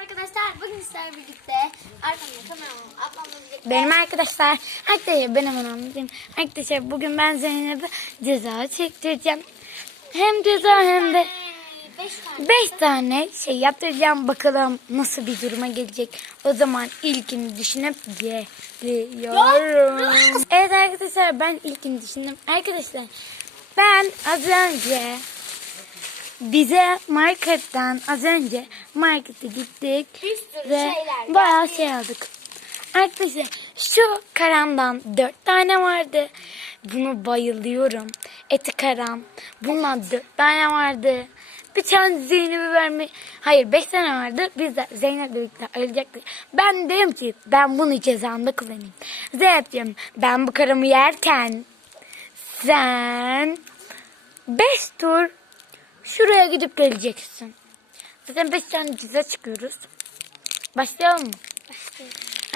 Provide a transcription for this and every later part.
arkadaşlar. Bugün sizlerle birlikte arkamda kameramın ablamla birlikte Benim arkadaşlar, arkadaşlar ben hemen anlatayım. Arkadaşlar bugün ben Zeynep'e ceza çektireceğim. Hem ceza hem de 5 tane 5 tane şey yaptıracağım. Bakalım nasıl bir duruma gelecek. O zaman ilkini düşünüp geliyorum. Evet arkadaşlar ben ilkini düşündüm. Arkadaşlar ben az önce bize marketten az önce markete gittik ve bayağı geldi. şey aldık. Arkadaşlar şu karamdan dört tane vardı. Bunu bayılıyorum. Eti karam. Bundan dört tane vardı. Bir tane Zeynep'e verme. Hayır beş tane vardı. Biz de Zeynep'le birlikte ayrılacaktık. Ben dedim ki ben bunu cezamda kullanayım. Zeynep'ciğim ben bu karamı yerken sen beş tur şuraya gidip geleceksin. Zaten beş tane ceza çıkıyoruz. Başlayalım mı?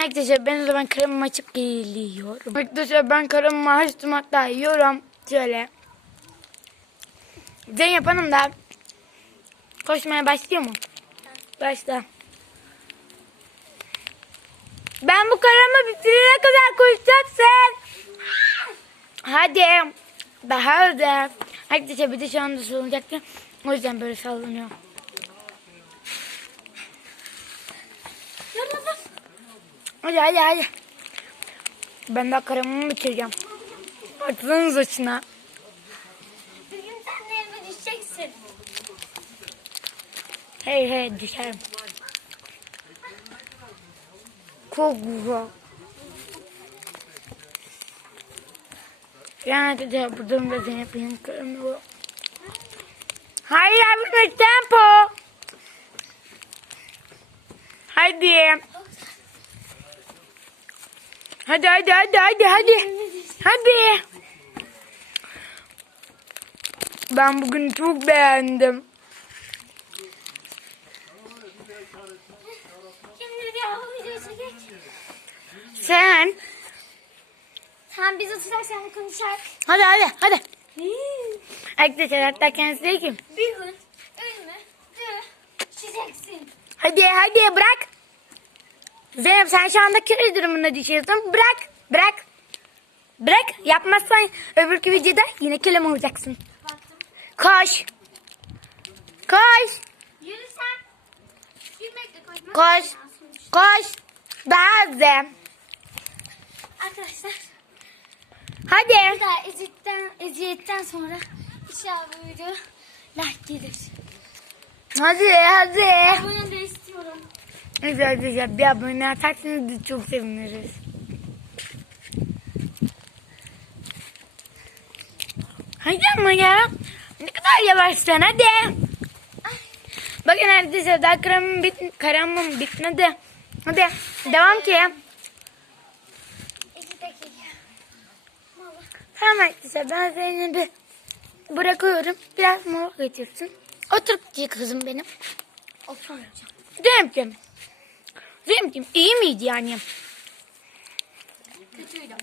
Arkadaşlar ben o zaman karamımı açıp geliyorum. Arkadaşlar ben karamımı açtım hatta yiyorum. Şöyle. Zeynep Hanım da koşmaya başlıyor mu? Başla. Ben bu karamı bitirene kadar koşacaksın. Hadi. Daha hadi. Arkadaşlar bir de şu anda salınacaktı. O yüzden böyle sallanıyor. Hadi hadi hadi. Ben de karamımı bitireceğim. Atılın saçına. Bir gün sen de elime düşeceksin. Hey hey düşerim. Çok güzel. Yani de bu durumda Zeynep benim karamı Hayır abi tempo. Hadi. Hadi hadi hadi hadi hadi. Hadi. Ben bugün çok beğendim. Şimdi Sen. Sen bizi tutarsan konuşak. Hadi hadi hadi. Arkadaşlar hatta kendisi diyor ki. Bir gün elime düşeceksin. Hadi hadi bırak. Zeynep sen şu anda kriz durumunda düşüyorsun. Bırak. Bırak. Bırak. Yapmazsan öbürkü videoda yine kelime olacaksın. Baktım. Koş. Koş. Yürüsen. Yürümekle koşmak. Koş. Koş. Daha hızlı. Arkadaşlar Hadi. daha eziyetten, eziyetten sonra inşallah bu video like gelir. Hadi hadi. Abone de istiyorum. Evet arkadaşlar bir abone atarsanız biz çok seviniriz. Hadi ama ya. Ne kadar yavaşsan hadi. Bakın arkadaşlar daha karamım, bit karamım bitmedi. Hadi devam ki. İki dakika. Vallahi. Tamam arkadaşlar ben Zeynep'i bırakıyorum. Biraz mola geçirsin. Oturup diye kızım benim. Oturmayacağım. Zeynep'ciğim. Zeynep'ciğim iyi miydi yani? Kötüydü.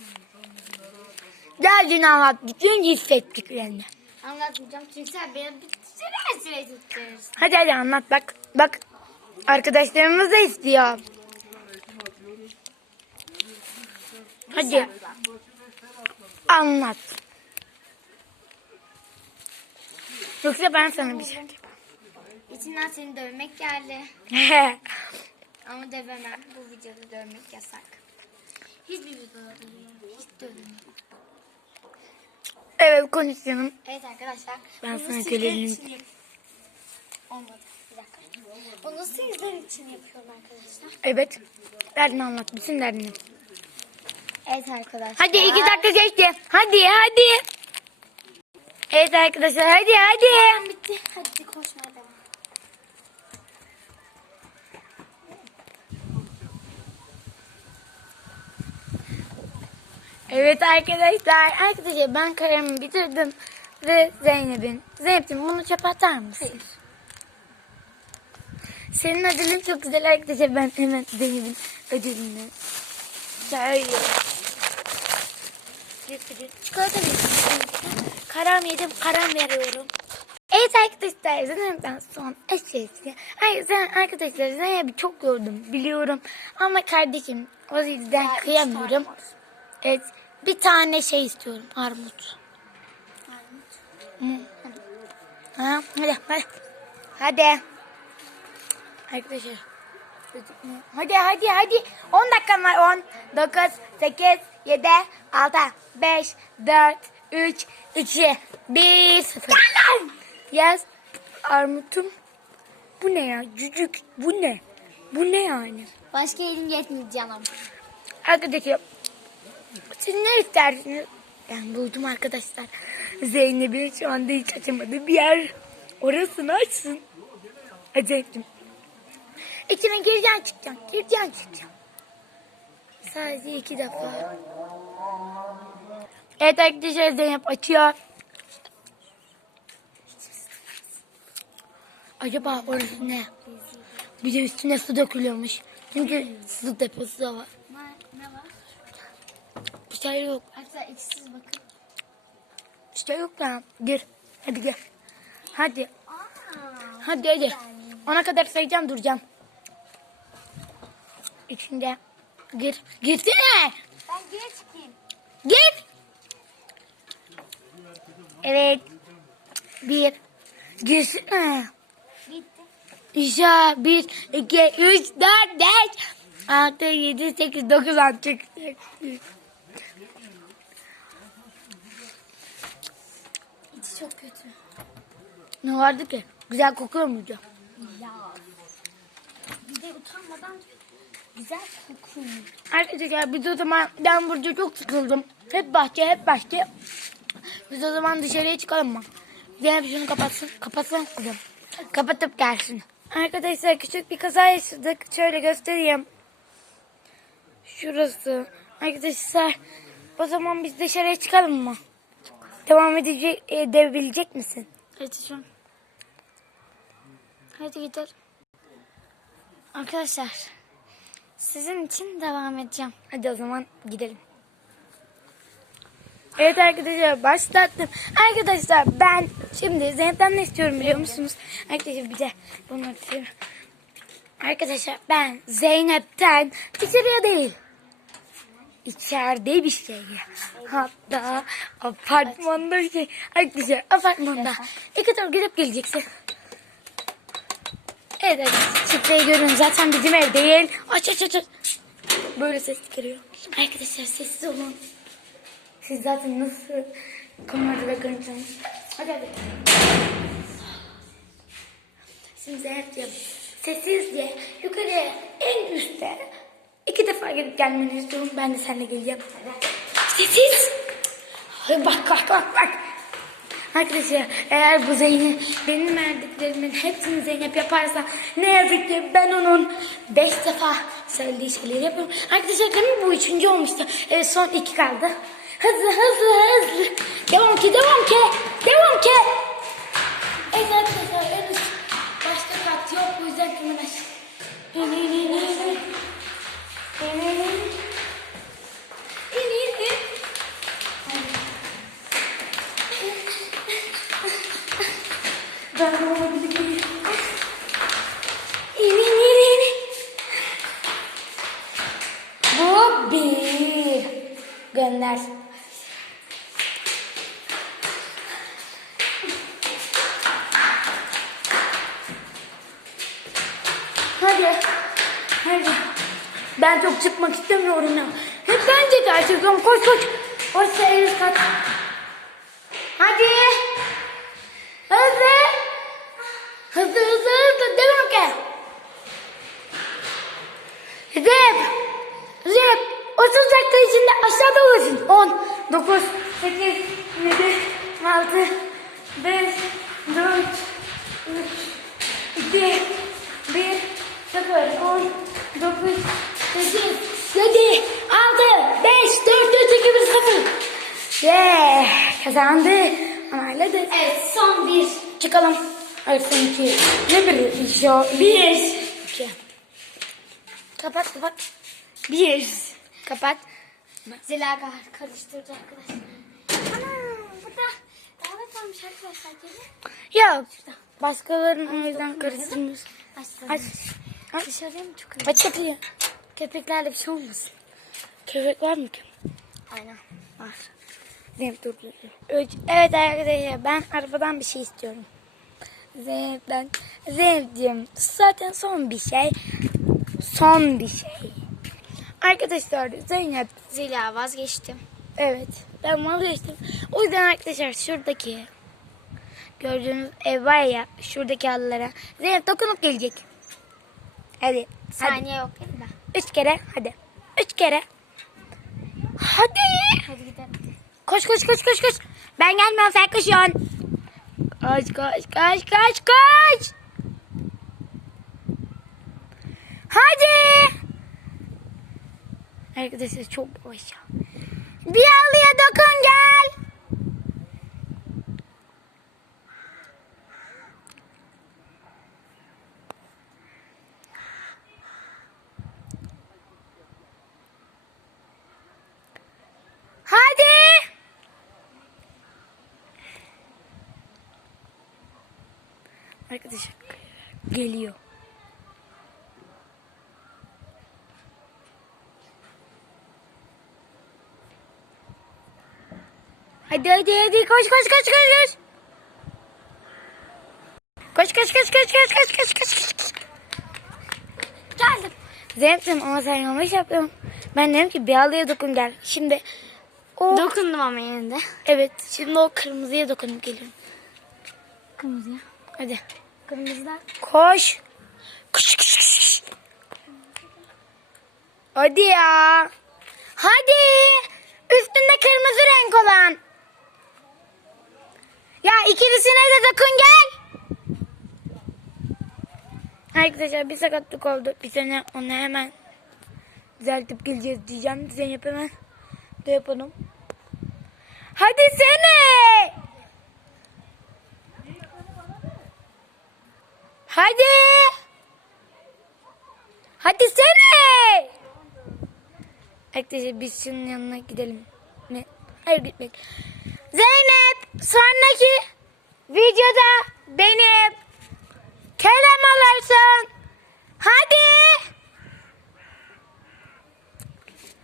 Geldin anlat. Bütün hissettiklerini. Anlatmayacağım çünkü sen beni bir süre süre. Hadi hadi anlat bak. Bak arkadaşlarımız da istiyor. Hadi anlat. Yoksa ben sana bir şey yapayım. İçinden seni dövmek geldi. Ama dövemem. Bu videoda dövmek yasak. Hiçbir videoda dövemem. Hiç dövemem. evet konuş canım. Evet arkadaşlar. Ben bunu sana kölelik- için yap- Olmadı. Bir dakika. Bunu sizler için yapıyorum arkadaşlar. Evet. Derdini anlat. Bütün derdini. Evet arkadaşlar. Hadi iki dakika geçti. Hadi hadi. Evet arkadaşlar hadi hadi. Tamam, bitti. Hadi koşmaya devam. Evet arkadaşlar. Arkadaşlar ben kararımı bitirdim. Ve Zeynep'in. Zeynep'ciğim bunu çöpe atar mısın? Hayır. Senin ödülün çok güzel arkadaşlar. Ben hemen Zeynep'in ödülünü sayıyorum. Çikolata verin. Karam yedim. Karam veriyorum. Evet arkadaşlar Zeynep'ten son. Hayır sen arkadaşlar Zeynep'i çok gördüm biliyorum. Ama kardeşim o yüzden üç kıyamıyorum. Evet bir tane şey istiyorum armut. Hı. Ha, hadi hadi. Hadi. Arkadaşlar. Hadi hadi hadi. 10 dakikam var. 10, 9, 8, 7, 6, 5, 4, 3, 2, 1, 0. Yaz. Armutum. Bu ne ya? Cücük. Bu ne? Bu ne yani? Başka elim yetmedi canım. Arkadaşlar. Siz ne istersiniz? Ben buldum arkadaşlar. Zeynep'in şu anda hiç açamadığı bir yer. Orasını açsın. Acayiptim. İçine gireceksin çıkacaksın. Gireceksin çıkacaksın. Sadece iki defa. Evet arkadaşlar Zeynep açıyor. Acaba orası ne? Bir de üstüne su dökülüyormuş. Çünkü su deposu da var. Ne, var? Bir şey yok. Hatta içsiz bakın. Bir şey yok ya. Gir. Hadi gel. Hadi. Hadi hadi. Ona kadar sayacağım duracağım. İçinde. Gir. Girsene. ben geri çıkayım. Gir. Evet. Bir. Girsene. Bitti. İşte bir, iki, üç, dört, beş, altı, yedi, sekiz, dokuz, on. İçi çok kötü. Ne vardı ki? Güzel kokuyor muydu? Ya. Bir de utanmadan güzel kokuyor. Arkadaşlar biz o zaman ben burada çok sıkıldım. Hep bahçe hep bahçe. Biz o zaman dışarıya çıkalım mı? Zeynep şunu kapatsın. Kapatsın kızım. Kapatıp gelsin. Arkadaşlar küçük bir kaza yaşadık. Şöyle göstereyim. Şurası. Arkadaşlar o zaman biz dışarıya çıkalım mı? Devam edecek, edebilecek misin? An. Hadi gidelim. Arkadaşlar sizin için devam edeceğim. Hadi o zaman gidelim. Evet arkadaşlar başlattım. Arkadaşlar ben şimdi Zeynep'ten ne istiyorum biliyor musunuz? Arkadaşlar bir de bunu atıyorum. Arkadaşlar ben Zeynep'ten dışarıya değil. içeride bir şey. Hatta apartmanda bir şey. Arkadaşlar apartmanda. İki tur gidip geleceksin. Evet arkadaşlar şifreyi görün zaten bizim ev değil. Aç aç aç. Böyle ses çıkarıyor. Arkadaşlar sessiz olun. Siz zaten nasıl kamerada görüntünüz. Hadi hadi. Şimdi Zeynep diyor. Sessizce yukarıya en üstte iki defa gelip gelmeni istiyorum. Ben de seninle geleceğim. Sessiz. Bak bak bak bak. Arkadaşlar eğer bu Zeynep benim verdiklerimin hepsini Zeynep yaparsa ne yazık ki ben onun beş defa söylediği şeyleri yapıyorum. Arkadaşlar demin bu üçüncü olmuştu. Ee, son iki kaldı. Hızlı hızlı hızlı. Devam ki devam ki. Devam ki. Evet arkadaşlar en üst başka kat yok. Bu yüzden hemen aç. İn in in in. in. İn in in. İn in in. De olabilir miyim? İn in in in. Bu bir. Gönder. Hadi. Hadi. Ben çok çıkmak istemiyorum ya. Hep ben tekrar çıkıyorum. Koş koş. Koş Elif kaç. Hadi. Hızlı. Hızlı hızlı hızlı. Devam ki. Zep. Zep. 30 dakika içinde aşağıda olursun. 10, 9, 8, 7, 6, 5, 4, 3, 2, 1, 0, 10, 9, 8, 7, 6, 5, 4, 3, 2, 1, 0. Yeah, kazandı. Onayladı. Evet son bir. Çıkalım. Hayır son iki. Ne bir iş o? Bir. İki. Kapat kapat. Bir. Kapat. Zila karıştırdı arkadaşlar. Varmış arkadaşlar gelin. Yok. Başkalarının o yüzden karıştırmış. Aç. Aç. Dışarıya mı çıkıyor? Aç kapıyı. Köpeklerle bir şey olmasın. Köpek var mı ki? Aynen. Var. Zeynep dur dur. Evet arkadaşlar ben arabadan bir şey istiyorum. Zeynep'ten. Zeynep'ciğim zaten son bir şey. Son bir şey. Arkadaşlar Zeynep Zila vazgeçtim. Evet. Ben vazgeçtim. O yüzden arkadaşlar şuradaki gördüğünüz ev var ya şuradaki halılara Zeynep dokunup gelecek. Hadi. Hadi. Saniye yok değil mi? Üç kere. Hadi. Üç kere. Hadi. Hadi gidelim. Koş koş koş koş koş. Ben gelmem sen koşuyorsun. Koş koş koş koş koş. Hadi. Arkadaşlar çok ya. Bir halıya dokun gel. Hadi. Arkadaşlar geliyor. Hadi hadi hadi koş koş koş koş koş. Koş koş koş koş koş koş koş koş koş. Geldim. Zeynep'cim ama sen yanlış yapıyorsun. Ben dedim ki bir halıya dokun gel. Şimdi o... Dokundum ama yine de. Evet şimdi o kırmızıya dokunup geliyorum. Kırmızıya. Hadi. Kırmızılar. Koş. Koş koş. koş. Hadi ya. Hadi. Üstünde kırmızı renk olan. Ya ikilisine de dokun gel. Arkadaşlar bir sakatlık oldu. Biz onu, onu hemen düzeltip geleceğiz diyeceğim. Zeynep hemen de yapalım. Hadi seni. Hadi. Hadi seni. Arkadaşlar biz şunun yanına gidelim. Ne? Hayır gitmek. Zeynep sonraki videoda benim kelem alırsın. Hadi.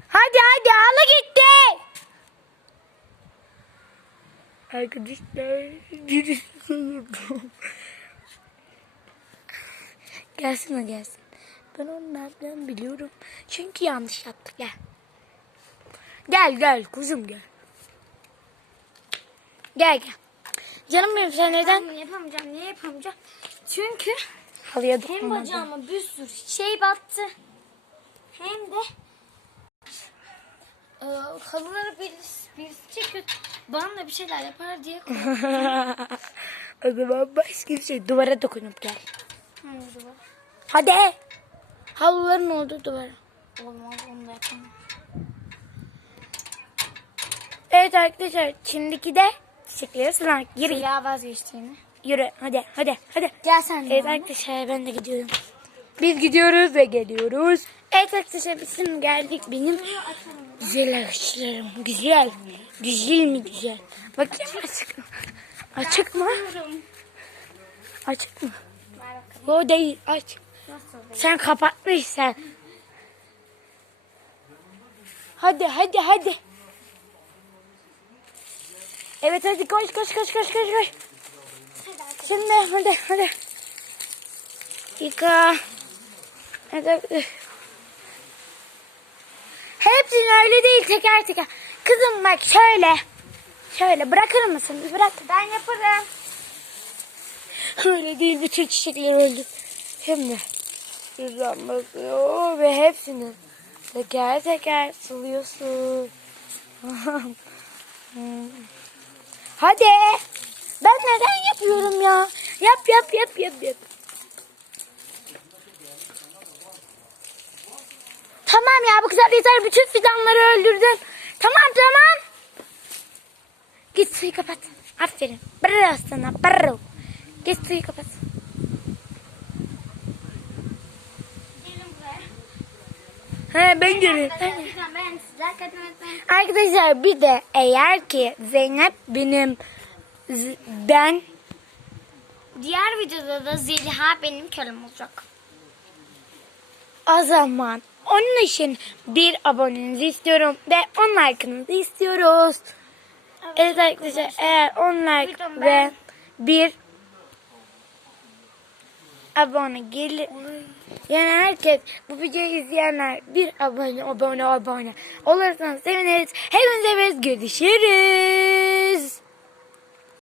Hadi hadi halı gitti. Arkadaşlar birisi yedim. Gelsin o gelsin. Ben onu nereden biliyorum. Çünkü yanlış yaptık. Gel. Gel gel kuzum gel. Gel gel. Canım benim sen neden Ben yapamayacağım. Niye yapamayacağım? Çünkü halıya hem bacağıma bir sürü şey battı. Hem de e, halıları birisi, birisi çekiyor. Bana da bir şeyler yapar diye korktum. o zaman başka bir şey. Duvara dokunup gel. Hangi duvar? Hadi. Halıların olduğu duvara. Olmaz onu da yapamam. Evet arkadaşlar şimdiki de çiçekleri sınav. Yürü Zila vazgeçti yine. yürü hadi hadi hadi. Gel sen de. Evet bana. arkadaşlar ben de gidiyorum. Biz gidiyoruz ve geliyoruz. Evet arkadaşlar biz şimdi geldik benim güzel ağaçlarım. Güzel. Güzel mi güzel? Bakayım açık mı? Açık mı? Açık mı? O değil aç. Sen kapatmışsın. Hadi hadi hadi. Evet hadi koş koş koş koş koş koş. Şimdi hadi hadi. Yıka. Hadi. Hepsini öyle değil teker teker. Kızım bak şöyle. Şöyle bırakır mısın? Bırak. Ben yaparım. Öyle değil bütün çiçekler öldü. Şimdi yüzden bakıyor ve hepsini teker teker suluyorsun. Hadi. Ben neden yapıyorum ya? Yap yap yap yap yap. Tamam ya bu kadar yeter. Bütün fidanları öldürdüm. Tamam tamam. Git suyu kapat. Aferin. Bravo sana. Bravo. Git suyu kapat. He ben görüyorum. Arkadaşlar bir de eğer ki Zeynep benim ben Diğer videoda da Zeliha benim kölem olacak. o zaman onun için bir abonenizi istiyorum ve 10 like'ınızı istiyoruz. Evet arkadaşlar eğer 10 like ve bir abone gelir. Yani herkes bu videoyu izleyenler bir abone abone abone olursanız seviniriz. Hepinize biz görüşürüz.